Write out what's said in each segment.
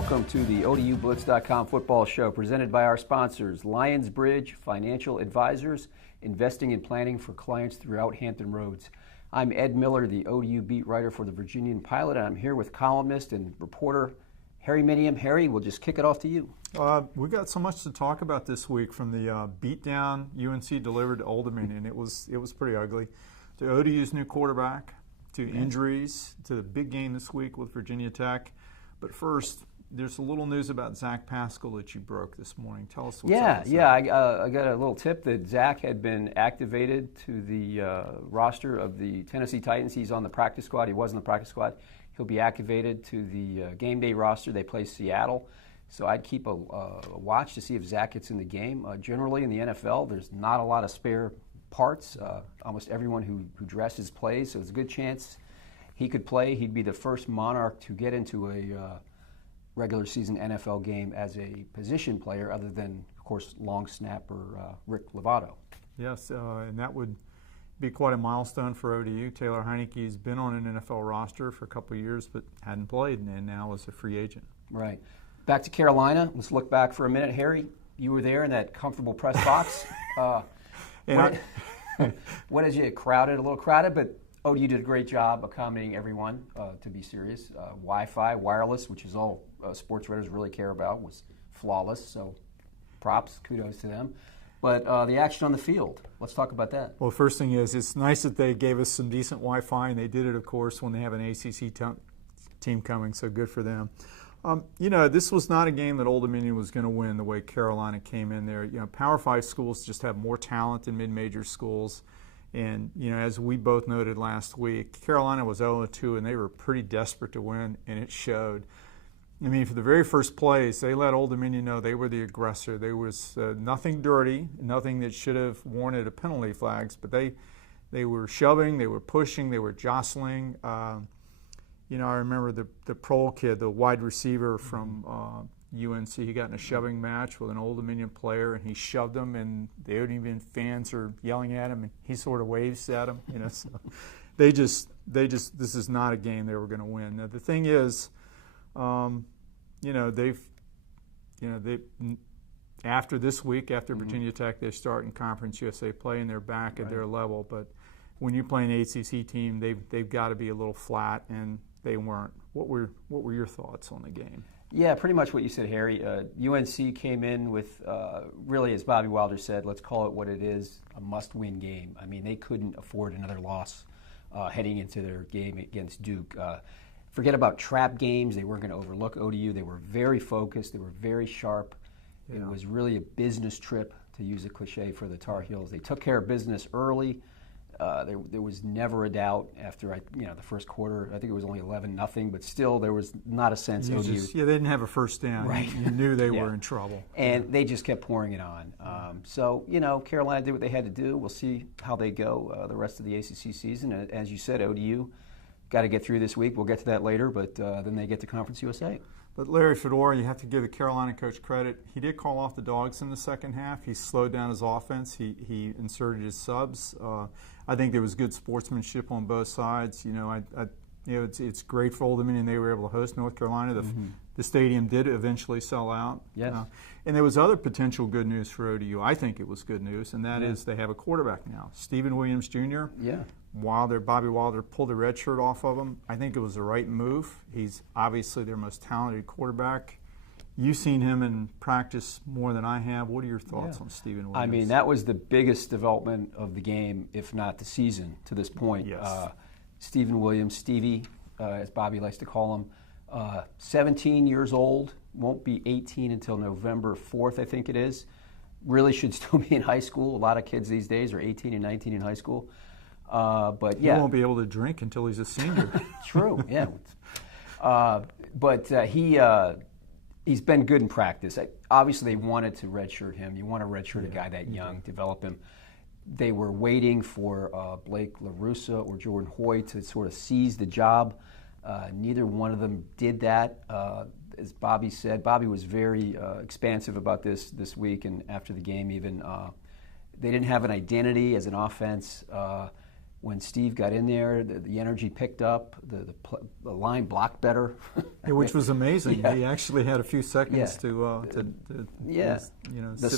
Welcome to the ODUblitz.com football show presented by our sponsors, Lionsbridge Financial Advisors, investing and planning for clients throughout Hampton Roads. I'm Ed Miller, the ODU beat writer for the Virginian-Pilot, and I'm here with columnist and reporter Harry Minium. Harry, we'll just kick it off to you. We got so much to talk about this week, from the beatdown UNC delivered to Old Dominion. It was pretty ugly. To ODU's new quarterback, to injuries, to the big game this week with Virginia Tech. But first, there's a little news about Zach Pascal that you broke this morning. Tell us what's up. I got a little tip that Zach had been activated to the roster of the Tennessee Titans. He's on the practice squad. He was on the practice squad. He'll be activated to the game day roster. They play Seattle. So I'd keep a watch to see if Zach gets in the game. Generally in the NFL, there's not a lot of spare parts. Almost everyone who dresses plays, so it's a good chance he could play. He'd be the first Monarch to get into a regular season NFL game as a position player, other than, of course, long snapper Rick Lovato. Yes, and that would be quite a milestone for ODU. Taylor Heineke's been on an NFL roster for a couple of years, but hadn't played, and now is a free agent. Right. Back to Carolina. Let's look back for a minute. Harry, you were there in that comfortable press box. What is you? A little crowded, but ODU did a great job accommodating everyone, to be serious. Wi-Fi, wireless, which is all sports writers really care about, was flawless, so props, kudos to them. But the action on the field, let's talk about that. Well, the first thing is, it's nice that they gave us some decent Wi-Fi, and they did it, of course, when they have an ACC team coming, so good for them. This was not a game that Old Dominion was going to win the way Carolina came in there. Power 5 schools just have more talent than mid-major schools. And, as we both noted last week, Carolina was 0-2, and they were pretty desperate to win, and it showed. I mean, for the very first plays, they let Old Dominion know they were the aggressor. There was nothing dirty, nothing that should have warranted a penalty flags, but they were shoving, they were pushing, they were jostling. I remember the Prohl kid, the wide receiver from UNC, he got in a shoving match with an Old Dominion player, and he shoved him, and fans are yelling at him, and he sort of waves at him. So this is not a game they were going to win. Now the thing is, after this week, after Virginia Tech, they start in Conference USA play, and they're back at their level. But when you play an ACC team, they've got to be a little flat, and they weren't. What were your thoughts on the game? Yeah, pretty much what you said, Harry. UNC came in with, really, as Bobby Wilder said, let's call it what it is, a must-win game. I mean, they couldn't afford another loss heading into their game against Duke. Forget about trap games. They weren't going to overlook ODU. They were very focused. They were very sharp. Yeah. It was really a business trip, to use a cliche, for the Tar Heels. They took care of business early. There was never a doubt after the first quarter. I think it was only 11-0, but still there was not a sense ODU. They didn't have a first down. Right. You knew they were in trouble. And they just kept pouring it on. So Carolina did what they had to do. We'll see how they go the rest of the ACC season. As you said, ODU got to get through this week. We'll get to that later, but then they get to Conference USA. But Larry Fedora, you have to give the Carolina coach credit. He did call off the dogs in the second half. He slowed down his offense. He inserted his subs. I think there was good sportsmanship on both sides. It's great for Old Dominion. They were able to host North Carolina. The stadium did eventually sell out. Yes. And there was other potential good news for ODU. I think it was good news, and that is they have a quarterback now, Stephen Williams Jr. Yeah. Bobby Wilder pulled the red shirt off of him. I think it was the right move. He's obviously their most talented quarterback. You've seen him in practice more than I have. What are your thoughts on Stephen Williams? I mean, that was the biggest development of the game, if not the season, to this point. Yes. Stephen Williams, Stevie, as Bobby likes to call him, 17 years old, won't be 18 until November 4th, I think it is. Really should still be in high school. A lot of kids these days are 18 and 19 in high school. But yeah, he won't be able to drink until he's a senior. True, yeah. But he's been good in practice. Obviously, they wanted to redshirt him. You want to redshirt a guy that young, develop him. They were waiting for Blake LaRussa or Jordan Hoy to sort of seize the job. Neither one of them did that. As Bobby said, Bobby was very expansive about this week and after the game even. They didn't have an identity as an offense. when Steve got in there, the energy picked up, the line blocked better. Yeah, which was amazing. Yeah. He actually had a few seconds to The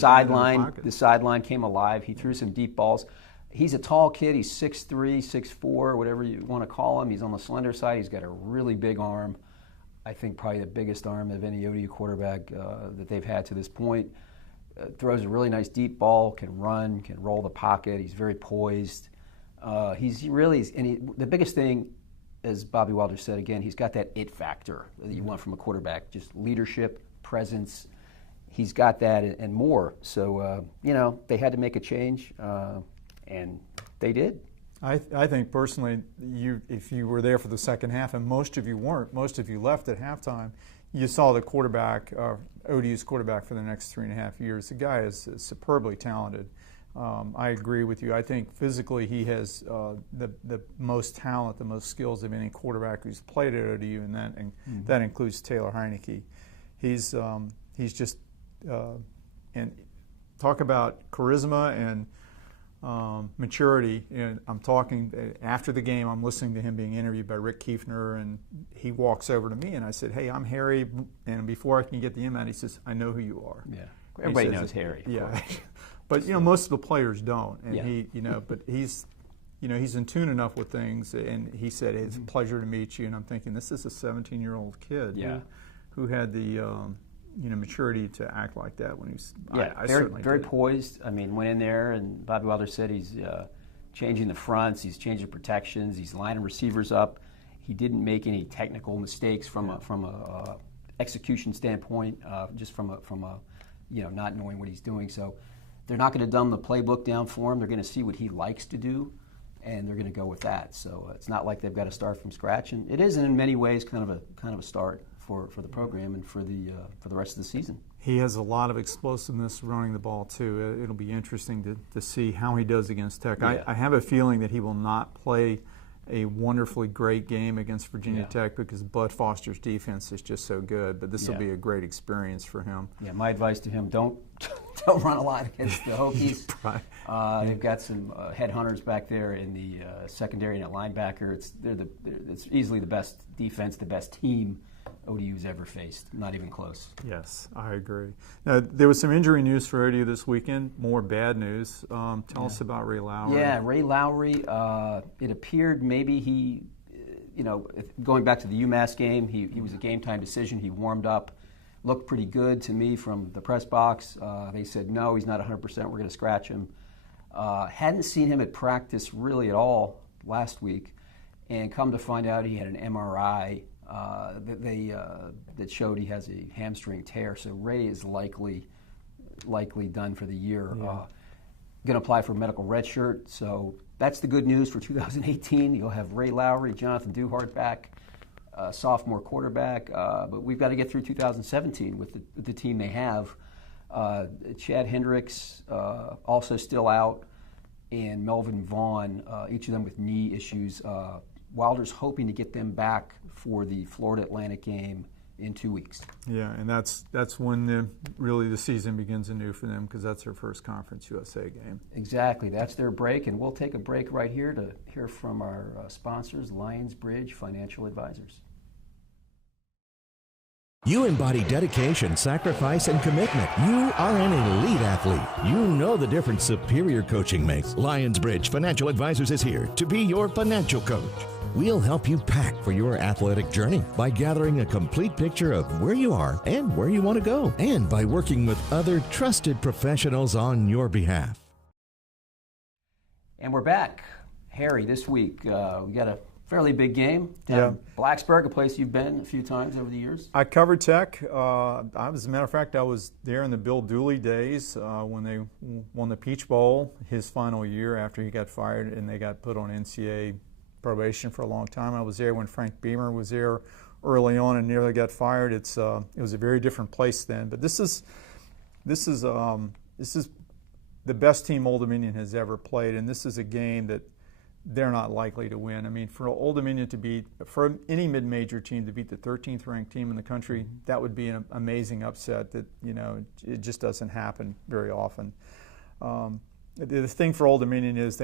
sideline came alive. He threw some deep balls. He's a tall kid. He's 6'3", 6'4", whatever you want to call him. He's on the slender side. He's got a really big arm. I think probably the biggest arm of any ODU quarterback that they've had to this point. Throws a really nice deep ball, can run, can roll the pocket. He's very poised. The biggest thing, as Bobby Wilder said again, he's got that it factor that you want from a quarterback, just leadership, presence. He's got that and more. So, they had to make a change, and they did. I think personally, if you were there for the second half, and most of you weren't, most of you left at halftime, you saw the quarterback, ODU's quarterback for the next 3.5 years. The guy is superbly talented. I agree with you. I think physically he has the most talent, the most skills of any quarterback who's played at ODU, and that includes Taylor Heineke. He's just and talk about charisma and maturity. And I'm talking after the game. I'm listening to him being interviewed by Rick Kiefner, and he walks over to me and I said, "Hey, I'm Harry." And before I can get the out, he says, "I know who you are." Yeah, everybody knows Harry. Yeah. But most of the players don't, and yeah. But he's in tune enough with things, and he said, "It's a pleasure to meet you." And I'm thinking, this is a 17-year-old kid who had the maturity to act like that when he's. Yeah, I very poised. I mean, went in there, and Bobby Wilder said he's changing the fronts, he's changing protections, he's lining receivers up. He didn't make any technical mistakes from a execution standpoint, just from a not knowing what he's doing. So. They're not going to dumb the playbook down for him. They're going to see what he likes to do, and they're going to go with that. So it's not like they've got to start from scratch, and it is in many ways kind of a start for the program and for the rest of the season. He has a lot of explosiveness running the ball too. It'll be interesting to see how he does against Tech. Yeah. I have a feeling that he will not play a wonderfully great game against Virginia Tech because Bud Foster's defense is just so good. But this will be a great experience for him. Yeah, my advice to him: don't run a lot against the Hokies. Right. They've got some headhunters back there in the secondary and at linebacker. It's easily the best defense, the best team ODU's ever faced. Not even close. Yes, I agree. Now, there was some injury news for ODU this weekend. More bad news. Tell us about Ray Lowry. Yeah, Ray Lowry. It appeared maybe he, going back to the UMass game, he was a game time decision. He warmed up, looked pretty good to me from the press box. They said no, he's not 100%. We're going to scratch him. Hadn't seen him at practice really at all last week, and come to find out he had an MRI. That showed he has a hamstring tear, so Ray is likely done for the year. Yeah. Going to apply for a medical red shirt, so that's the good news for 2018. You'll have Ray Lowry, Jonathan Duhart back, sophomore quarterback, but we've got to get through 2017 with the team they have. Chad Hendricks also still out, and Melvin Vaughn, each of them with knee issues. Wilder's hoping to get them back for the Florida Atlantic game in 2 weeks. Yeah, and that's when really the season begins anew for them because that's their first Conference USA game. Exactly, that's their break, and we'll take a break right here to hear from our sponsors, Lions Bridge Financial Advisors. You embody dedication, sacrifice, and commitment. You are an elite athlete. You know the difference superior coaching makes. Lions Bridge Financial Advisors is here to be your financial coach. We'll help you pack for your athletic journey by gathering a complete picture of where you are and where you want to go, and by working with other trusted professionals on your behalf. And we're back. Harry, this week we got a fairly big game down in Blacksburg, a place you've been a few times over the years. I covered Tech. As a matter of fact, I was there in the Bill Dooley days when they won the Peach Bowl, his final year after he got fired and they got put on NCAA probation for a long time. I was there when Frank Beamer was there early on and nearly got fired. It was a very different place then. But this is the best team Old Dominion has ever played, and this is a game that they're not likely to win. I mean, for Old Dominion for any mid-major team to beat the 13th ranked team in the country, that would be an amazing upset that, it just doesn't happen very often. The thing for Old Dominion is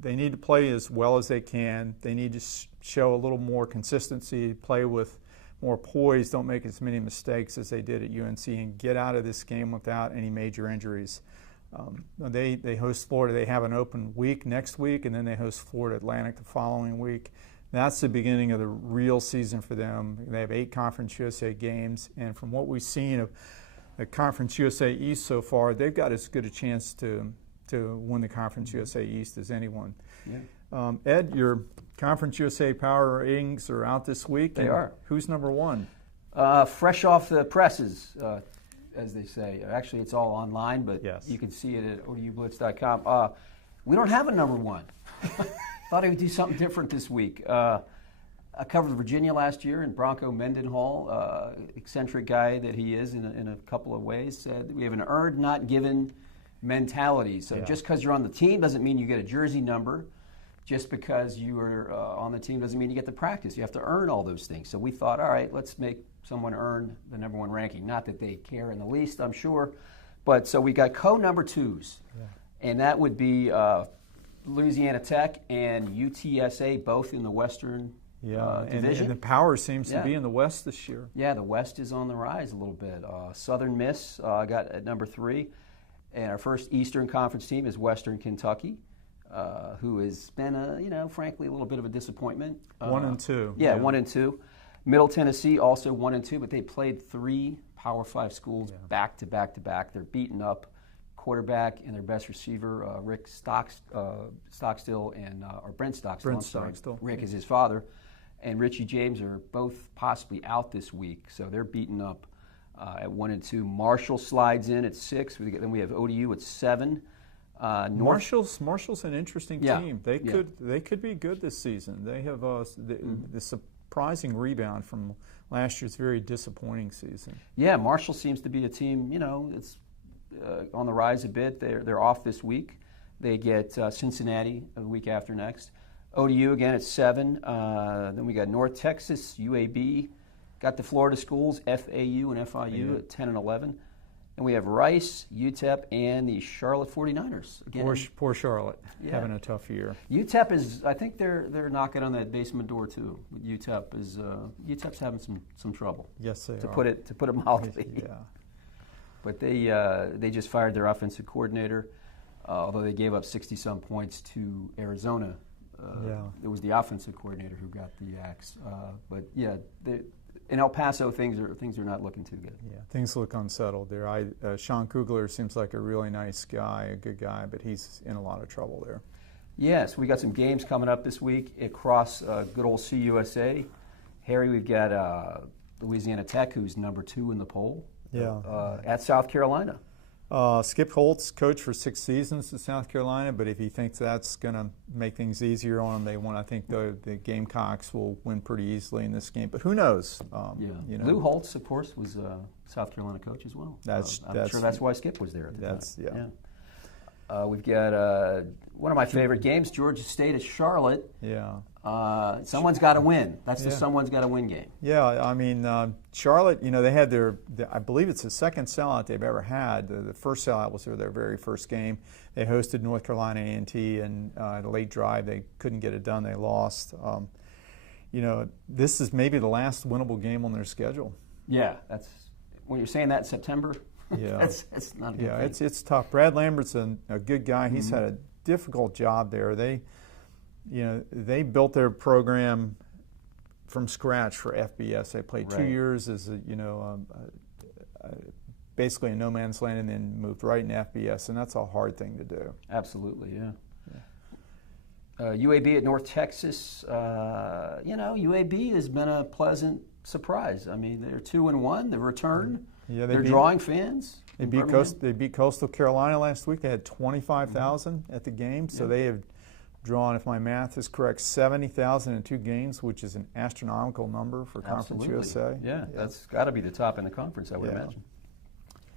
they need to play as well as they can. They need to show a little more consistency, play with more poise, don't make as many mistakes as they did at UNC, and get out of this game without any major injuries. They host Florida. They have an open week next week, and then they host Florida Atlantic the following week. That's the beginning of the real season for them. They have 8 Conference USA games, and from what we've seen of the Conference USA East so far, they've got as good a chance to win the Conference USA East as anyone. Yeah. Ed, your Conference USA power ratings are out this week. They are. Who's number 1? Fresh off the presses, as they say. Actually, it's all online, but yes, you can see it at odublitz.com. We don't have a number 1. Thought I would do something different this week. I covered Virginia last year, and Bronco Mendenhall, eccentric guy that he is in a couple of ways, said we have an earned, not given mentality. So just because you're on the team doesn't mean you get a jersey number. Just because you are on the team doesn't mean you get to practice. You have to earn all those things. So we thought, all right, let's make someone earn the number 1 ranking. Not that they care in the least, I'm sure. But so we got co-number 2s. Yeah. And that would be Louisiana Tech and UTSA, both in the Western division. And the power seems to be in the West this year. Yeah, the West is on the rise a little bit. Southern Miss got at number 3. And our first Eastern Conference team is Western Kentucky, who has been, frankly, a little bit of a disappointment. 1 and 2. Yeah, 1 and 2. Middle Tennessee also 1 and 2, but they played 3 Power 5 schools back to back to back. They're beaten up. Quarterback and their best receiver, Rick Stockstill and or Brent Stockstill. Brent Stockstill. Rick is his father, and Richie James are both possibly out this week, so they're beaten up at 1 and 2. Marshall slides in at 6. Then we have ODU at 7. Marshall's an interesting team. They could be good this season. They have the surprising rebound from last year's very disappointing season. Yeah, Marshall seems to be a team. It's on the rise a bit. They're off this week. They get Cincinnati the week after next. ODU again at 7. Then we got North Texas, UAB. Got the Florida schools, FAU and FIU at 10 and 11. And we have Rice, UTEP, and the Charlotte 49ers. Again, poor Charlotte, having a tough year. UTEP is, I think they're knocking on that basement door too. UTEP's having some trouble. Yes, they are. To put it mildly. Yeah. But they just fired their offensive coordinator, although they gave up 60-some points to Arizona. It was the offensive coordinator who got the axe. But in El Paso, things are not looking too good. Yeah, things look unsettled there. Sean Kugler seems like a really nice guy, a good guy, but he's in a lot of trouble there. Yes, we got some games coming up this week across good old CUSA. Harry, we've got Louisiana Tech, who's number 2 in the poll. Yeah. At South Carolina. Skip Holtz coached for 6 seasons at South Carolina, but if he thinks that's going to make things easier on him, I think the Gamecocks will win pretty easily in this game. But who knows? Lou Holtz, of course, was a South Carolina coach as well. I'm sure that's why Skip was there at the time. We've got one of my favorite games, Georgia State at Charlotte. Yeah. Someone's got to win. That's the someone's got to win game. Yeah, I mean, Charlotte, they had I believe it's the second sellout they've ever had. The first sellout was their very first game. They hosted North Carolina A&T, and the late drive, they couldn't get it done. They lost. This is maybe the last winnable game on their schedule. Yeah, that's when you're saying that in September. Yeah, that's not a good thing. It's tough. Brad Lambert's a good guy. He's had a difficult job there. They built their program from scratch for FBS. They played 2 years as basically in no man's land, and then moved right in FBS, and that's a hard thing to do. Absolutely, yeah. UAB at North Texas. UAB has been a pleasant surprise. I mean, they're 2-1. The return. Yeah, they're drawing fans. They beat Coastal Carolina last week. They had 25,000 at the game, so they have drawn, if my math is correct, 70,000 in 2 games, which is an astronomical number for Conference USA. Yeah, that's got to be the top in the conference, I would imagine.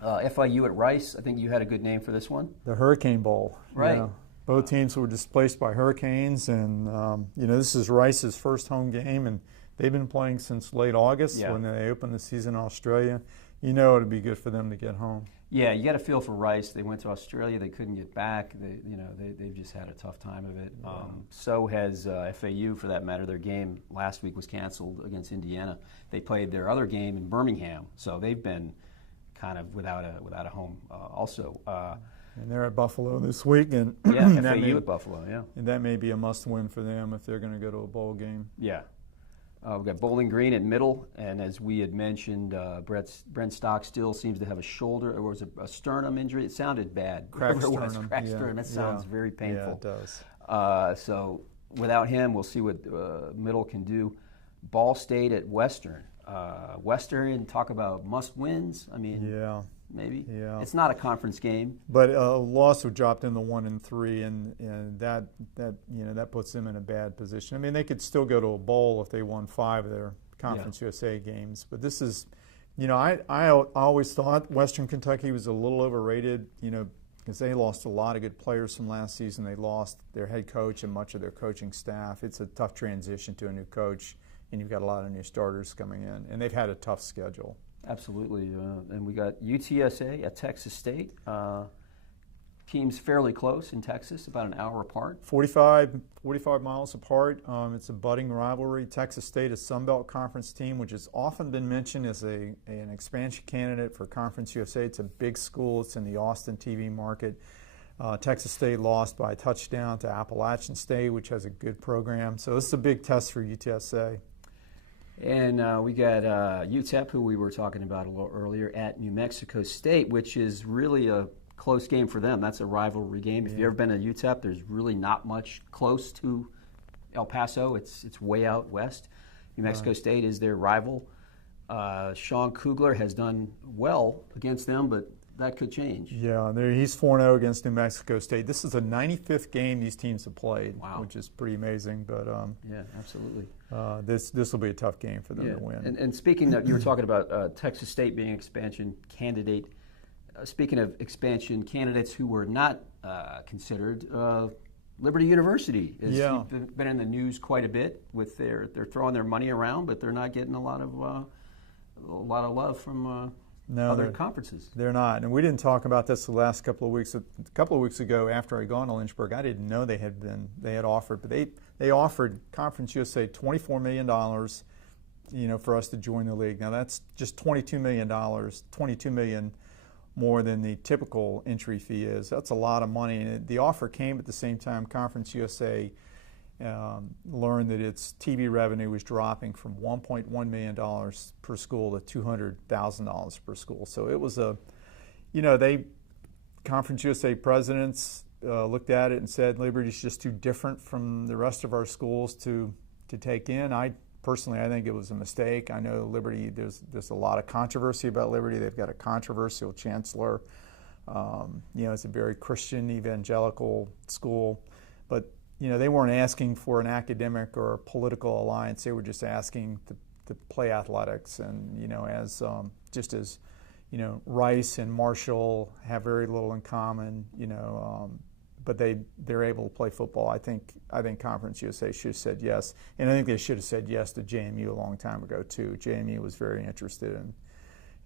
FIU at Rice, I think you had a good name for this one. The Hurricane Bowl. Right. Both teams were displaced by hurricanes, and this is Rice's first home game, and they've been playing since late August when they opened the season in Australia. It'd be good for them to get home. Yeah, you got to feel for Rice. They went to Australia. They couldn't get back. They've just had a tough time of it. Yeah. So has FAU, for that matter. Their game last week was canceled against Indiana. They played their other game in Birmingham, so they've been kind of without a home also. And they're at Buffalo this week, and yeah, FAU at Buffalo. Yeah, and that may be a must-win for them if they're going to go to a bowl game. Yeah. We've got Bowling Green at middle, and as we had mentioned, Brent Stockstill seems to have a shoulder, or was it a sternum injury? It sounded bad. Cracked sternum. Cracked sternum. That sounds very painful. Yeah, it does. So without him, we'll see what middle can do. Ball State at Western. Western, talk about must-wins. I mean, yeah. Maybe. Yeah. It's not a conference game. But loss would drop them to 1-3, and that puts them in a bad position. I mean, they could still go to a bowl if they won 5 of their Conference USA games. But this is, I always thought Western Kentucky was a little overrated, because they lost a lot of good players from last season. They lost their head coach and much of their coaching staff. It's a tough transition to a new coach, and you've got a lot of new starters coming in, and they've had a tough schedule. Absolutely, and we got UTSA at Texas State. Teams fairly close in Texas, about an hour apart. 45 miles apart. It's a budding rivalry. Texas State, a Sun Belt Conference team, which has often been mentioned as an expansion candidate for Conference USA. It's a big school. It's in the Austin TV market. Texas State lost by a touchdown to Appalachian State, which has a good program. So this is a big test for UTSA. And we got UTEP, who we were talking about a little earlier, at New Mexico State, which is really a close game for them. That's a rivalry game. If you've ever been to UTEP, there's really not much close to El Paso. It's way out west. New Mexico State is their rival. Sean Kugler has done well against them, but that could change. Yeah, he's 4-0 against New Mexico State. This is the 95th game these teams have played, which is pretty amazing. But yeah, absolutely. This will be a tough game for them to win. And speaking of, you were talking about Texas State being an expansion candidate. Speaking of expansion candidates who were not considered, Liberty University has been in the news quite a bit. With they're throwing their money around, but they're not getting a lot of love from other conferences. They're not, and we didn't talk about this the last couple of weeks. A couple of weeks ago, after I'd gone to Lynchburg, I didn't know they had offered, but they offered Conference USA $24 million, for us to join the league. Now that's just $22 million more than the typical entry fee is. That's a lot of money, and the offer came at the same time Conference USA learned that its TV revenue was dropping from $1.1 million per school to $200,000 per school. So it was Conference USA presidents looked at it and said, Liberty's just too different from the rest of our schools to take in. Personally, I think it was a mistake. I know Liberty, there's a lot of controversy about Liberty. They've got a controversial chancellor. It's a very Christian evangelical school. But they weren't asking for an academic or a political alliance. They were just asking to play athletics. And, as Rice and Marshall have very little in common, but they're able to play football. I think Conference USA should have said yes. And I think they should have said yes to JMU a long time ago, too. JMU was very interested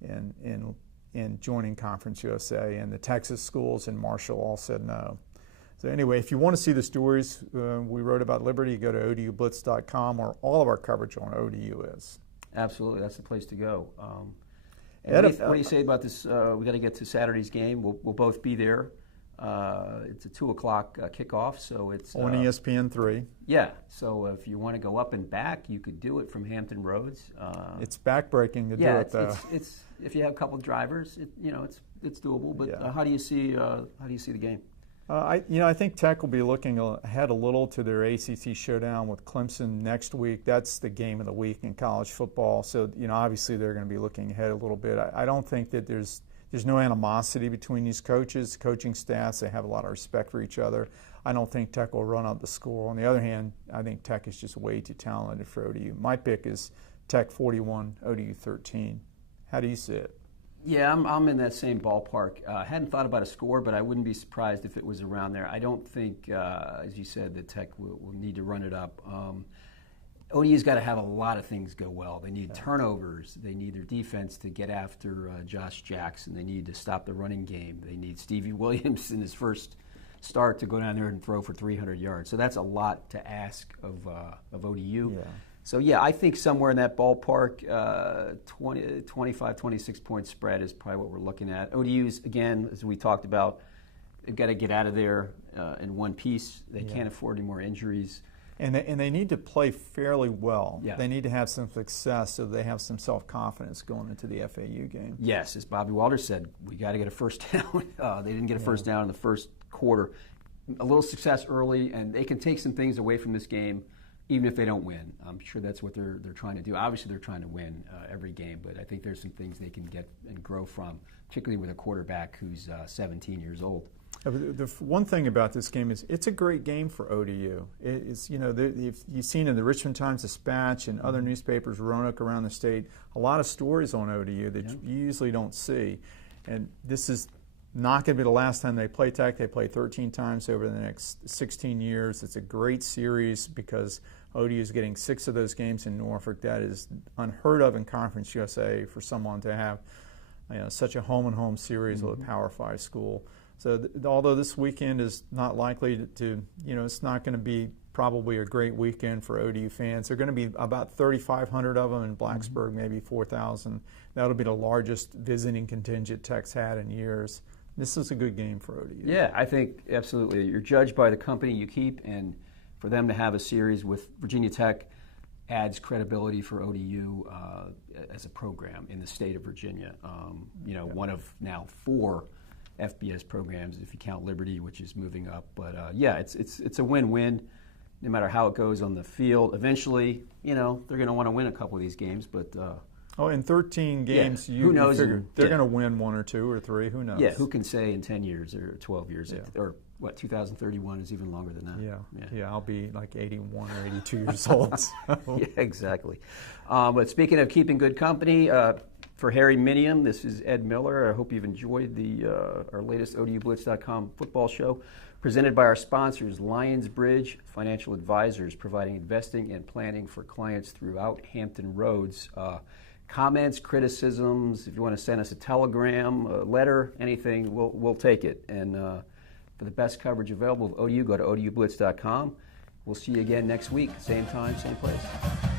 in joining Conference USA. And the Texas schools and Marshall all said no. So anyway, if you want to see the stories we wrote about Liberty, go to odublitz.com, where all of our coverage on ODU is. Absolutely, that's the place to go. What do you say about this? We got to get to Saturday's game. We'll both be there. It's a 2:00 kickoff, so it's on ESPN3. Yeah, so if you want to go up and back, you could do it from Hampton Roads. It's backbreaking to do it, though. It's if you have a couple of drivers, it's doable. But how do you see the game? I think Tech will be looking ahead a little to their ACC showdown with Clemson next week. That's the game of the week in college football. So, obviously they're going to be looking ahead a little bit. I don't think that there's no animosity between these coaches, coaching staffs. They have a lot of respect for each other. I don't think Tech will run out the score. On the other hand, I think Tech is just way too talented for ODU. My pick is Tech 41, ODU 13. How do you see it? Yeah, I'm in that same ballpark. I hadn't thought about a score, but I wouldn't be surprised if it was around there. I don't think, as you said, that Tech will need to run it up. ODU's got to have a lot of things go well. They need turnovers. They need their defense to get after Josh Jackson. They need to stop the running game. They need Stevie Williams in his first start to go down there and throw for 300 yards. So that's a lot to ask of ODU. Yeah. So, yeah, I think somewhere in that ballpark, 25, 26-point spread is probably what we're looking at. ODU's, again, as we talked about, they've got to get out of there in one piece. They can't afford any more injuries. And they need to play fairly well. Yeah. They need to have some success so they have some self-confidence going into the FAU game. Yes, as Bobby Walter said, we got to get a first down. They didn't get a first down in the first quarter. A little success early, and they can take some things away from this game, even if they don't win. I'm sure that's what they're trying to do. Obviously, they're trying to win every game, but I think there's some things they can get and grow from, particularly with a quarterback who's 17 years old. The one thing about this game is it's a great game for ODU. It's, you've seen in the Richmond Times-Dispatch and other newspapers, Roanoke around the state, a lot of stories on ODU that you usually don't see. And this is not going to be the last time they play Tech. They play 13 times over the next 16 years. It's a great series because ODU is getting 6 of those games in Norfolk. That is unheard of in Conference USA for someone to have such a home-and-home series with a Power 5 school. So although this weekend is not likely to, it's not going to be probably a great weekend for ODU fans. There are going to be about 3,500 of them in Blacksburg, maybe 4,000. That'll be the largest visiting contingent Tech's had in years. This is a good game for ODU. Yeah, I think absolutely. You're judged by the company you keep, and for them to have a series with Virginia Tech adds credibility for ODU as a program in the state of Virginia. One of now 4 FBS programs, if you count Liberty, which is moving up. But it's a win-win, no matter how it goes on the field. Eventually, they're going to want to win a couple of these games, but in 13 games, who knows? Figure they're going to win 1 or 2 or 3. Who knows? Yeah, who can say in 10 years or 12 years, or what? 2031 is even longer than that. Yeah. I'll be like 81 or 82 years old. So. Yeah, exactly. But speaking of keeping good company. For Harry Minium, this is Ed Miller. I hope you've enjoyed our latest ODUblitz.com football show, presented by our sponsors, Lions Bridge Financial Advisors, providing investing and planning for clients throughout Hampton Roads. Comments, criticisms, if you want to send us a telegram, a letter, anything, we'll take it. And for the best coverage available of ODU, go to ODUblitz.com. We'll see you again next week, same time, same place.